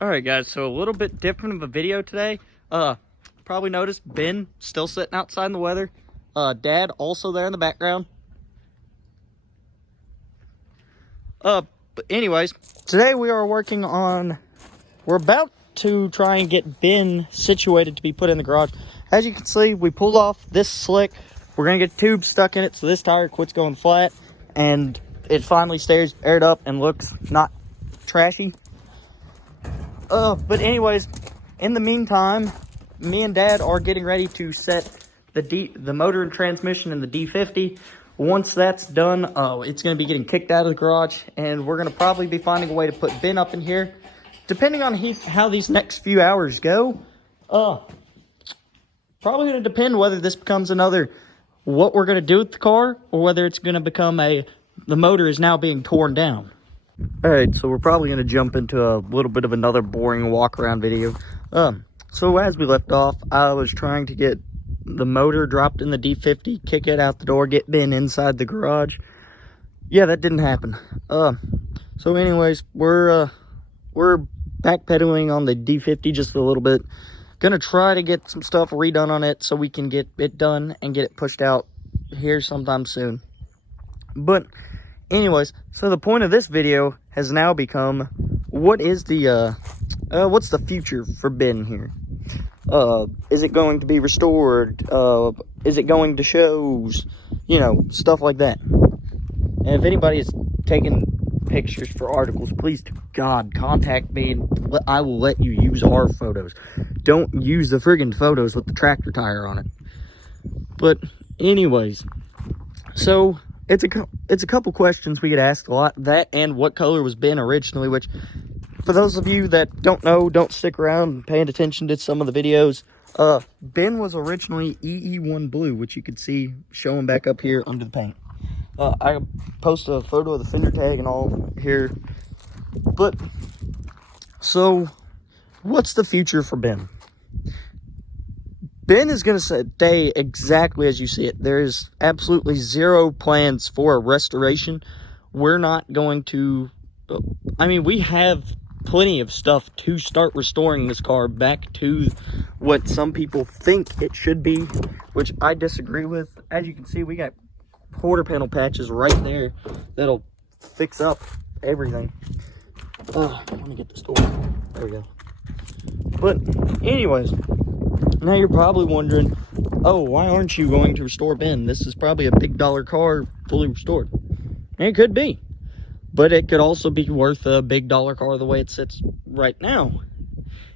Alright guys, so a little bit different of a video today. Probably noticed Ben still sitting outside in the weather. Dad also there in the background. But anyways, today we're about to try and get Ben situated to be put in the garage. As you can see, we pulled off this slick. We're gonna get tubes stuck in it so this tire quits going flat and it finally stays aired up and looks not trashy. But anyways, in the meantime, me and Dad are getting ready to set the motor and transmission in the D50. Once that's done, it's going to be getting kicked out of the garage, and we're going to probably be finding a way to put Ben up in here. Depending on how these next few hours go, probably going to depend whether this becomes another what we're going to do with the car, or whether it's going to become the motor is now being torn down. Alright, so we're probably going to jump into a little bit of another boring walk around video. So as we left off, I was trying to get the motor dropped in the D50, kick it out the door, get Ben inside the garage. Yeah, that didn't happen. So anyways, we're backpedaling on the D50 just a little bit. Gonna try to get some stuff redone on it so we can get it done and get it pushed out here sometime soon. But anyways, so the point of this video has now become, what's the future for Ben here? Is it going to be restored? Is it going to shows? You know, stuff like that. And if anybody is taking pictures for articles, please, to God, contact me and I will let you use our photos. Don't use the friggin' photos with the tractor tire on it. But anyways, so it's a couple questions we get asked a lot. That and what color was Ben originally, which for those of you that don't know, don't stick around and paying attention to some of the videos, Ben was originally EE1 blue, which you can see showing back up here under the paint. I posted a photo of the fender tag and all here. But, so, what's the future for Ben? Ben is going to stay exactly as you see it. There is absolutely zero plans for a restoration. We're not going to, we have plenty of stuff to start restoring this car back to what some people think it should be, which I disagree with. As you can see, we got quarter panel patches right there that'll fix up everything. Let me get this door. There we go. But anyways, now you're probably wondering, oh, why aren't you going to restore Ben? This is probably a big dollar car fully restored. And it could be. But it could also be worth a big dollar car the way it sits right now.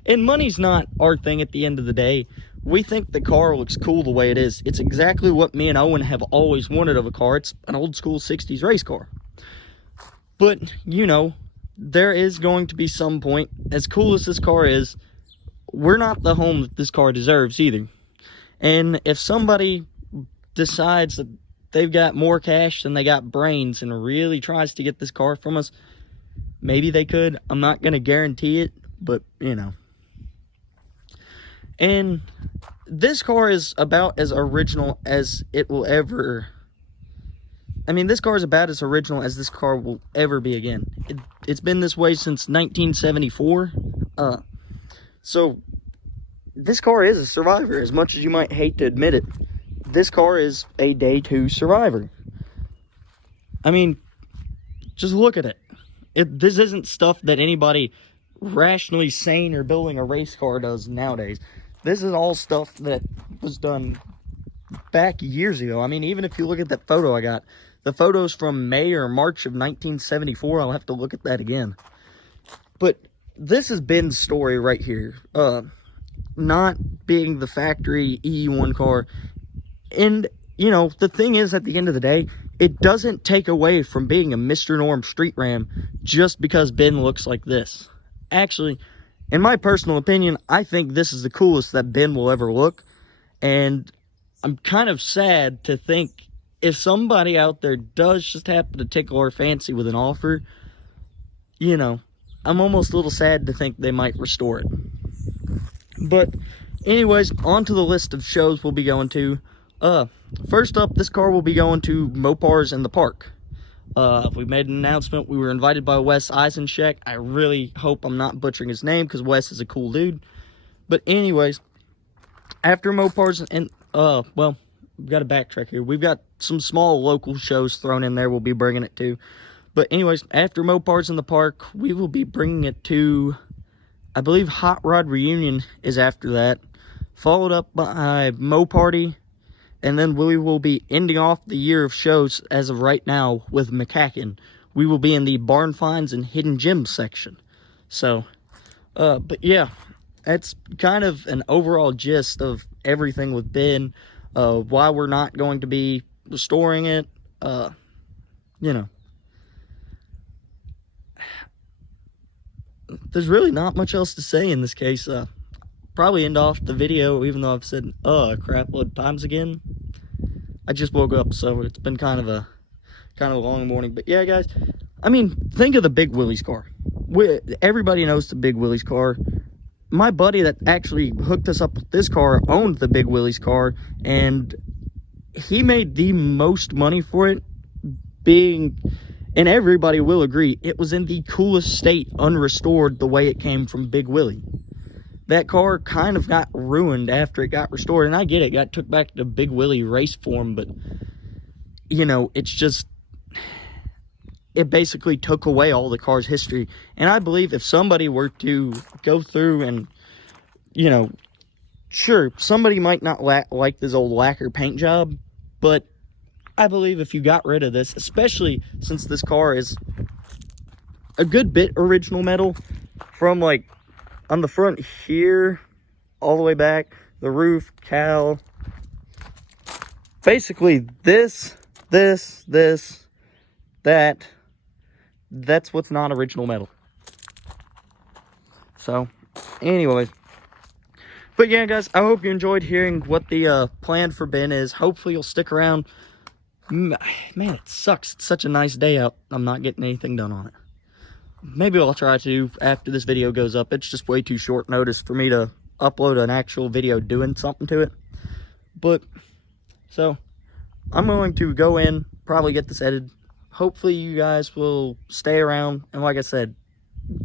And money's not our thing at the end of the day. We think the car looks cool the way it is. It's exactly what me and Owen have always wanted of a car. It's an old school 60s race car. But, you know, there is going to be some point, as cool as this car is, we're not the home that this car deserves either. And if somebody decides that they've got more cash than they got brains and really tries to get this car from us, maybe they could. I'm not going to guarantee it, but, you know. And this car is about as original as it will ever... this car is about as original as this car will ever be again. It's been this way since 1974. So, this car is a survivor, as much as you might hate to admit it. This car is a day 2 survivor. Just look at it. This isn't stuff that anybody rationally sane or building a race car does nowadays. This is all stuff that was done back years ago. Even if you look at that photo I got, the photo's from May or March of 1974. I'll have to look at that again. But this is Ben's story right here. Not being the factory EE1 car. And, you know, the thing is, at the end of the day, it doesn't take away from being a Mr. Norm street ram just because Ben looks like this. Actually, in my personal opinion, I think this is the coolest that Ben will ever look. And I'm kind of sad to think if somebody out there does just happen to tickle our fancy with an offer, you know, I'm almost a little sad to think they might restore it. But anyways, on to the list of shows we'll be going to. First up, this car will be going to Mopar's in the park. We made an announcement. We were invited by Wes Eisencheck. I really hope I'm not butchering his name because Wes is a cool dude. But anyways, after Mopars and, well, we've got to backtrack here. We've got some small local shows thrown in there we'll be bringing it to. But anyways, after Mopars in the Park, we will be bringing it to, I believe Hot Rod Reunion is after that. Followed up by Mo Party. And then we will be ending off the year of shows as of right now with McCacken. We will be in the Barn Finds and Hidden Gems section. So, but yeah, that's kind of an overall gist of everything with Ben. Why we're not going to be restoring it. You know. There's really not much else to say in this case. Probably end off the video, even though I've said a crap load of times again. I just woke up, so it's been kind of a long morning. But yeah, guys, I mean, think of the Big Willie's car. Everybody knows the Big Willie's car. My buddy that actually hooked us up with this car owned the Big Willie's car, and he made the most money for it, being, and everybody will agree, it was in the coolest state, unrestored, the way it came from Big Willie. That car kind of got ruined after it got restored, and I get it, got took back to Big Willie race form, but, you know, it's just, it basically took away all the car's history. And I believe if somebody were to go through and, you know, sure, somebody might not like this old lacquer paint job, but I believe if you got rid of this, especially since this car is a good bit original metal, from like on the front here all the way back, the roof, cowl, basically this, that's what's not original metal. So anyways, but yeah, guys, I hope you enjoyed hearing what the plan for Ben is. Hopefully you'll stick around. Man, it sucks. It's such a nice day out. I'm not getting anything done on it. Maybe I'll try to after this video goes up. It's just way too short notice for me to upload an actual video doing something to it. But, so, I'm going to go in, probably get this edited. Hopefully you guys will stay around. And like I said,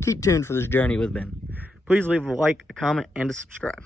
keep tuned for this journey with Ben. Please leave a like, a comment, and a subscribe.